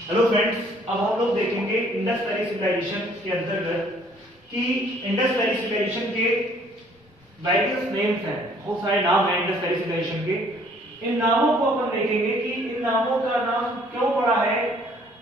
Hello friends, अब हम लोग देखेंगे इंडस वैली सिविलाइजेशन के अंतर्गत कि इंडस वैली सिविलाइजेशन के वेरियस नेम्स हैं, बहुत सारे नाम हैं इंडस वैली सिविलाइजेशन के। इन नामों को अपन देखेंगे कि इन नामों का नाम क्यों पड़ा है,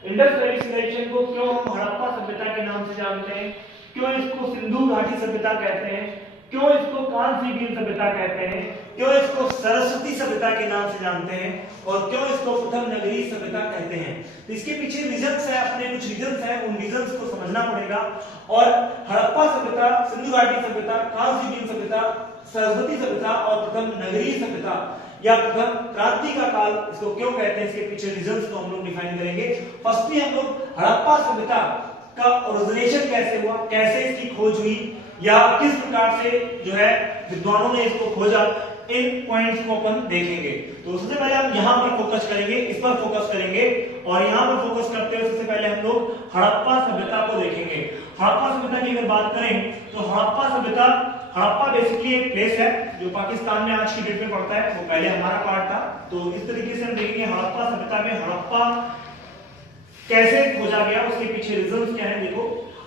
इंडस वैली सिविलाइजेशन को क्यों हम हड़प्पा सभ्यता के नाम से जानते हैं, क्यों इसको सिंधु घाटी सभ्यता कहते हैं, क्यों इसको कांस्य युगीन सभ्यता कहते हैं, क्यों इसको सरस्वती सभ्यता के नाम से जानते हैं और क्यों इसको प्रथम नगरीय सभ्यता कहते हैं। तो इसके पीछे रीजंस है, अपने कुछ रीजंस हैं, उन रीजंस को समझना पड़ेगा। और हड़प्पा सभ्यता, सिंधु घाटी सभ्यता, कांस्य युगीन सभ्यता, सरस्वती सभ्यता और प्रथम नगरीय सभ्यता या प्रथम क्रांति का काल इसको क्यों कहते हैं, इसके पीछे रीजंस को हम लोग डिफाइन करेंगे। फर्स्टली हम लोग हड़प्पा सभ्यता का ओरिजिनेशन कैसे हुआ, कैसे इसकी खोज हुई या किस प्रकार से जो है विद्वानों ने इसको खोजा, इन पॉइंट्स को अपन देखेंगे। तो सबसे पहले हम यहाँ पर फोकस करेंगे, इस पर फोकस करेंगे और यहाँ पर फोकस करते हुए सबसे पहले हम लोग हड़प्पा सभ्यता को देखेंगे। हड़प्पा सभ्यता की अगर बात करें तो हड़प्पा सभ्यता, हड़प्पा बेसिकली एक प्लेस है जो पाकिस्तान में आज की डेट में पड़ता है, वो पहले हमारा पार्ट था। तो इस तरीके से हम देखेंगे हड़प्पा सभ्यता में हड़प्पा कैसे खोजा गया, उसके पीछे रीजंस क्या है। देखो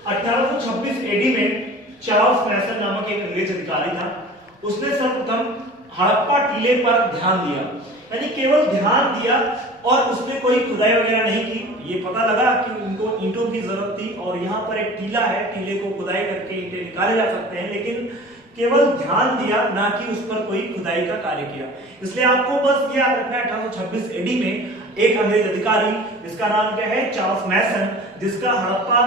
1826 एडी में चार्ल्स मैसन नामक एक अंग्रेज अधिकारी था, उसने सर्वप्रथम हड़प्पा टीले पर ध्यान दिया, यानी केवल ध्यान दिया और उसने कोई खुदाई वगैरह नहीं की। ये पता लगा कि उनको ईंटों की जरूरत थी और यहाँ पर एक टीला है, टीले को खुदाई करके ईंटें निकाले जा सकते हैं, लेकिन केवल ध्यान दिया, ना कि उस पर कोई खुदाई का कार्य किया। इसलिए आपको बस याद रखना है 1826 एडी में एक अंग्रेज अधिकारी जिसका नाम क्या है, चार्ल्स मैसन, जिसका हड़प्पा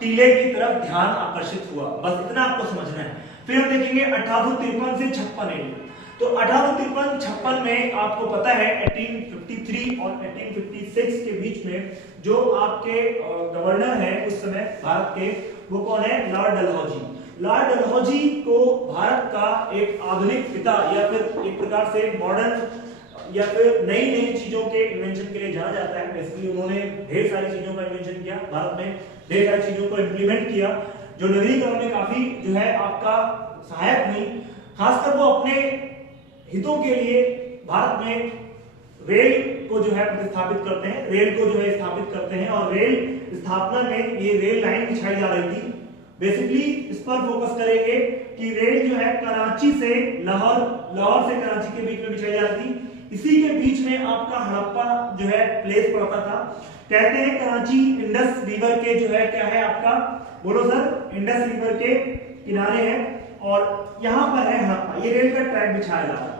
टीले की तरफ ध्यान आकर्षित हुआ, बस इतना आपको समझना है। फिर हम देखेंगे 1853 से 56 एडी। तो 1853-56 में आपको पता है 1853 और 1856 के बीच में जो आपके गवर्नर हैं उस समय भारत के, वो कौन है, लॉर्ड डलहौजी। लॉर्ड डलहौजी को भारत का एक आधुनिक पिता या फिर एक प्रकार से मॉडर्न या फिर नई नई चीजों के इन्वेंशन के लिए जाना जाता है। बेसिकली उन्होंने ढेर सारी चीजों का इन्वेंशन किया, भारत में ढेर सारी चीजों को इंप्लीमेंट किया जो नगरीकरण में काफी जो है आपका सहायक हुई। खासकर वो अपने हितों के लिए भारत में रेल को जो है प्रतिस्थापित करते हैं, रेल को जो है स्थापित करते हैं और रेल स्थापना में ये रेल लाइन बिछाई जा रही थी। बेसिकली इस पर फोकस करेंगे कि रेल जो है कराची से लाहौर, लाहौर से कराची के बीच में बिछाई जाती थी। इसी के बीच में आपका हड़प्पा जो है प्लेस पड़ता था। कहते हैं कराची इंडस रिवर के जो है क्या है आपका, बोलो सर, इंडस रिवर के किनारे है और यहाँ पर है हड़प्पा। ये रेल का ट्रैक बिछाया जा रहा था।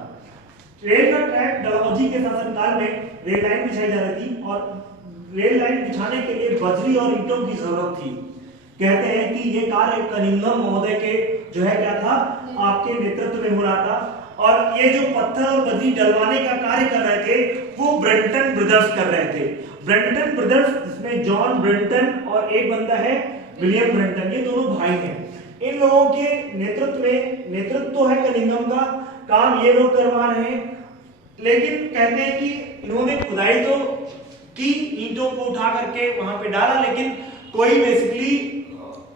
रेल का ट्रैक डलहौजी के शासनकाल में रेल लाइन बिछाई जा रही थी और रेल लाइन बिछाने के लिए बजरी और ईंटों की जरूरत थी। कहते हैं कि ये कार्य कनिंघम महोदय के जो है क्या था, आपके नेतृत्व में हो रहा था और ये जो पत्थर और बजरी डलवाने का कार्य कर रहे थे वो ब्रेंटन ब्रदर्स कर रहे थे। ब्रेंटन ब्रदर्स, जिसमें जॉन ब्रेंटन और एक बंदा है विलियम ब्रेंटन, ये दोनों भाई हैं। इन लोगों के नेतृत्व में, नेतृत्व है कनिंघम का, काम ये लोग करवा रहे हैं। लेकिन कहते हैं कि इन्होंने खुदाई तो की, ईंटों को उठा करके वहां पे डाला, लेकिन कोई बेसिकली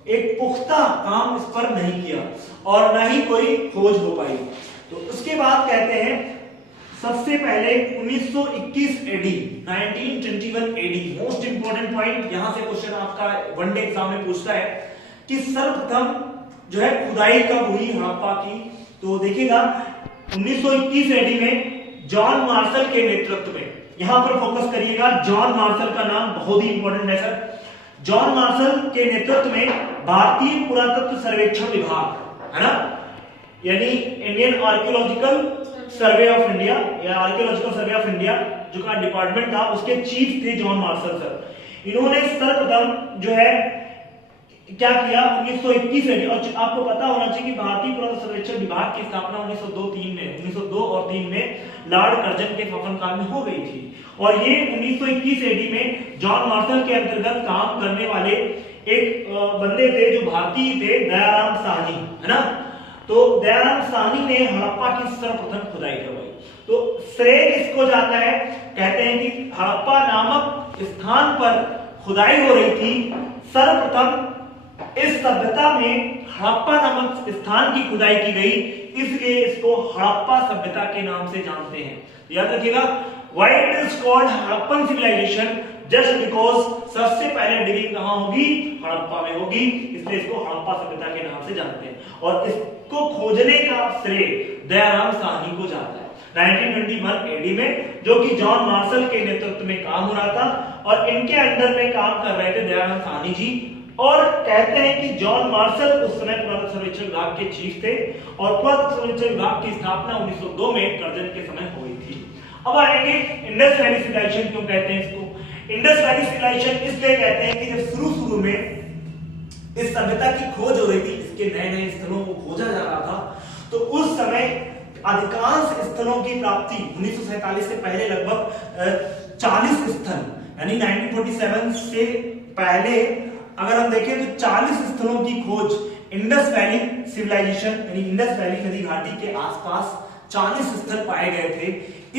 एक पुख्ता काम इस पर नहीं किया और ना ही कोई खोज हो पाई। तो उसके बाद कहते हैं सबसे पहले 1921 AD, 1921 AD, most important point, यहां से क्वेश्चन आपका वनडे एग्जाम में पूछता है कि सर्वप्रथम जो है खुदाई कब हुई हड़प्पा की। तो देखिएगा 1921 एडी में जॉन मार्शल के नेतृत्व में, यहां पर फोकस करिएगा, जॉन मार्शल का नाम बहुत ही इंपॉर्टेंट है सर। जॉन मार्शल के नेतृत्व में भारतीय पुरातत्व सर्वेक्षण विभाग है ना, यानी Indian archaeological survey of India या आर्कियोलॉजिकल सर्वे ऑफ इंडिया जो का डिपार्टमेंट था, उसके चीफ थे जॉन मार्शल सर। इन्होंने सर्वप्रथम जो है क्या किया 1921 में, और आपको पता होना चाहिए कि भारतीय पुरातत्व सर्वेक्षण विभाग की स्थापना 1902 और 3 में लॉर्ड कर्जन के शासनकाल में हो गई थी और ये 1921 एडी में जॉन मार्शल के अंतर्गत काम करने वाले एक बंदे थे जो भारतीय थे, दयाराम साहनी है ना। तो दयाराम साहनी ने हड़प्पा की सर्वप्रथम खुदाई करवाई। तो श्रेय किसको जाता है, कहते हैं कि हड़प्पा नामक स्थान पर खुदाई हो रही थी। सर्वप्रथम इस सभ्यता में हड़प्पा नामक स्थान की खुदाई की गई, इसलिए इसको हड़प्पा सभ्यता के नाम से जानते हैं। याद रखिएगा, why it is called Harappan civilisation, just because सबसे पहले डिगिंग कहां होगी, हड़प्पा में होगी, इसलिए इसको हड़प्पा सभ्यता के नाम से जानते हैं। और इसको खोजने का श्रेय दयाराम साहनी को जाता है 1921 एडी में, जो कि जॉन मार्शल के नेतृत्व में काम हो रहा था और इनके अंडर में काम कर रहे थे दयाराम साहनी जी। और कहते हैं कि जॉन मार्शल उस समय पुरातत्व सर्वेक्षण विभाग के चीफ थे और पुरातत्व सर्वेक्षण विभाग की स्थापना 1902 में कर्जन के समय हुई थी। अब आएंगे इंडस वैली सिविलाइजेशन क्यों कहते हैं इसको। इंडस वैली सिविलाइजेशन इसलिए कहते हैं कि जब शुरू में इस सभ्यता की खोज हो रही थी, इसके नए नए स्थलों को खोजा जा रहा था, तो उस समय अधिकांश स्थलों की प्राप्ति 1947 से पहले लगभग 40 स्थल, यानी 1947 से पहले अगर हम देखें तो 40 स्थलों की खोज इंडस वैली सिविलाइजेशन यानी इंडस वैली नदी घाटी के आसपास 40 स्थल पाए गए थे।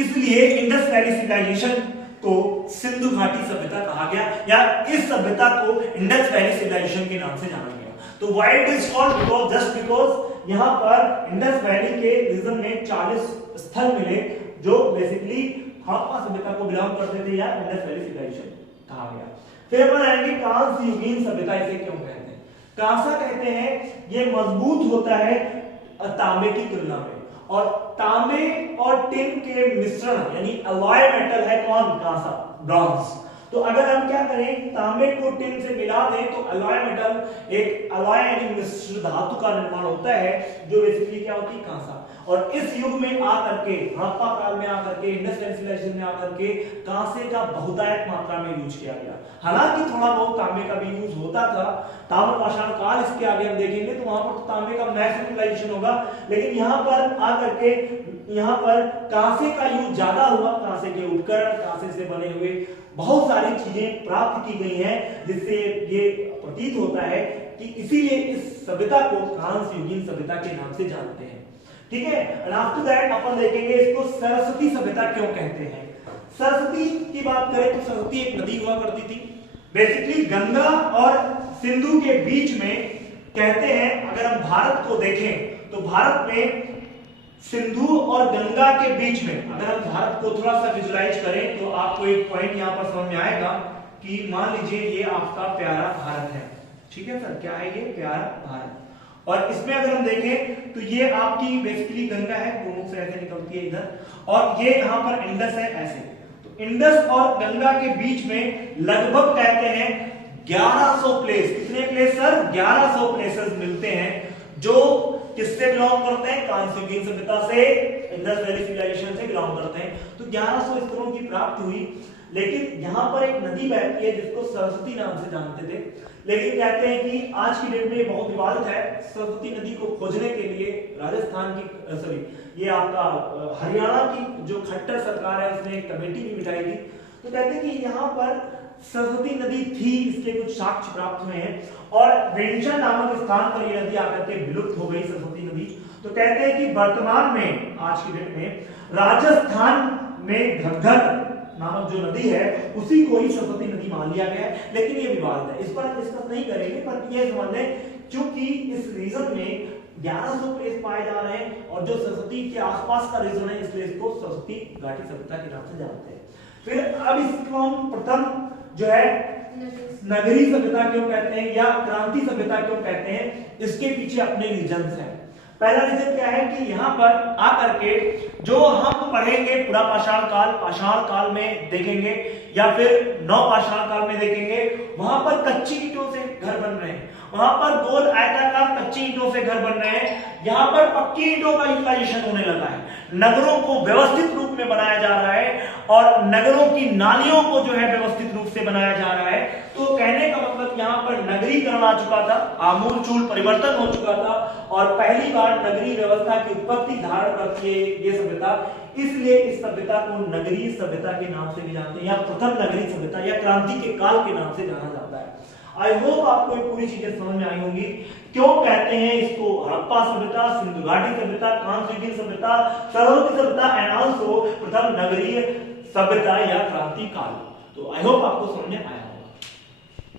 इसलिए इंडस वैली सिविलाइजेशन को सिंधु घाटी सभ्यता कहा गया, या इस सभ्यता को इंडस वैली सिविलाइजेशन के नाम से जाना गया। तो why it is called, because just because यहां पर इंडस वैली के रीजन में 40 स्थल मिले जो बेसिकली हड़प्पा सभ्यता को बिलोंग करते थे, या इंडस वैली सिविलाइजेशन कहा गया। फिर अपन आएंगे कांस्य युगीन सभ्यता, इसे क्यों कहते हैं। कांसा कहते हैं ये मजबूत होता है तांबे की तुलना में, और तांबे और टिन के मिश्रण यानी अलॉय मेटल है कौन, कांसा, ब्रॉन्ज। तो अगर हम क्या करें, तांबे को टिन से मिला दें तो अलॉय मेटल, एक अलॉय यानी मिश्र धातु का निर्माण होता है, जो बेसिकली क्या होती है, कांसा। और इस युग में आकर के, हड़प्पा काल में आकर के, इंडस वैली सिविलाइजेशन में आकर के कांसे का बहुतायत मात्रा में यूज किया गया। हालांकि थोड़ा बहुत तांबे का भी यूज होता था, ताम्र पाषाण काल इसके आगे हम देखेंगे तो वहां पर तो तांबे का मैक्सिमम यूटिलाइजेशन होगा, लेकिन यहाँ पर आकर के यहाँ पर कांसे का यूज ज्यादा हुआ। कांसे के उपकरण, कांसे से बने हुए बहुत सारी चीजें प्राप्त की गई हैं, जिससे ये प्रतीत होता है कि इसीलिए इस सभ्यता को कांस्य युगीन सभ्यता के नाम से जानते हैं। ठीक है, एंड आफ्टर दैट अपन देखेंगे इसको सरस्वती सभ्यता क्यों कहते हैं। सरस्वती की बात करें तो सरस्वती एक नदी हुआ करती थी, बेसिकली गंगा और सिंधु के बीच में। कहते हैं अगर हम भारत को देखें तो भारत में सिंधु और गंगा के बीच में, अगर हम भारत को थोड़ा सा विजुलाइज करें तो आपको एक पॉइंट यहां पर समझ में आएगा कि मान लीजिए ये आपका प्यारा भारत है। ठीक है सर, क्या है ये प्यारा भारत, और इसमें अगर हम देखें तो ये आपकी बेसिकली गंगा है, गोमुख से ऐसे निकलती है इधर, और ये यहां पर इंडस है ऐसे। तो इंडस और गंगा के बीच में लगभग कहते हैं 1100 प्लेस, कितने प्लेस सर, 1100 प्लेसेस मिलते हैं, जो किससे बिलोंग करते हैं, कांस्य युगीन सभ्यता से, इंडस वैली सिविलाइजेशन से बिलोंग करते हैं। तो 1100 स्थलों की प्राप्ति हुई, लेकिन यहां पर एक नदी बहती है जिसको सरस्वती नाम से जानते थे, लेकिन कहते हैं कि आज की डेट में बहुत विवादित है। सरस्वती नदी को खोजने के लिए राजस्थान की ये आपका हरियाणा की जो खट्टर सरकार है उसने एक कमेटी भी बिठाई थी। तो कहते हैं कि यहाँ पर सरस्वती नदी थी, इसके कुछ साक्ष्य प्राप्त हुए हैं, और विंध्याचल नामक स्थान पर यह नदी आकर के विलुप्त हो गई सरस्वती नदी। तो कहते हैं कि वर्तमान में आज की डेट में राजस्थान में घग्गर नामक जो नदी है उसी को ही सरस्वती नदी मान लिया गया है, लेकिन ये विवाद है, इस पर डिस्कस नहीं करेंगे। पर ये समझ लें क्योंकि इस रीजन में 1100 प्लेस पाए जा रहे हैं और जो सरस्वती के आसपास का रीजन है, इसलिए इसको सरस्वती घाटी सभ्यता के नाम से जानते हैं। फिर अब इसको हम प्रथम जो है नगरी सभ्यता क्यों कहते हैं या क्रांति सभ्यता क्यों कहते हैं, इसके पीछे अपने रीजंस हैं। पहला रीजन क्या है कि यहाँ पर आकर के जो हम पढ़ेंगे पूरा पाषाण काल में देखेंगे या फिर नवपाषाण काल में देखेंगे, वहां पर कच्ची ईंटों से घर बन रहे हैं, वहां पर गोल आयताकार कच्ची ईंटों से घर बन रहे हैं। यहाँ पर पक्की ईंटों का यूटिलाइजेशन होने लगा है, नगरों को व्यवस्थित रूप में बनाया जा रहा है और नगरों की नालियों को जो है व्यवस्थित रूप से बनाया जा रहा है। तो कहने का मतलब यहाँ पर नगरीकरण आ चुका था, आमूलचूल परिवर्तन हो चुका था और पहली बार नगरीय व्यवस्था की उत्पत्ति धारण करती है ये सभ्यता, इसलिए इस सभ्यता को नगरीय सभ्यता के नाम से भी जानते हैं या प्रथम नगरीय सभ्यता या क्रांति के काल के नाम से जाना जाता है। आई होप आपको ये पूरी चीजें समझ में आई होंगी, क्यों कहते हैं इसको हड़प्पा सभ्यता, सिंधु घाटी सभ्यता, कांस्य युगीन सभ्यता, सरस्वती सभ्यता एंड आल्सो प्रथम नगरीय सभ्यता या क्रांति काल। तो आई होप आपको समझ में आया।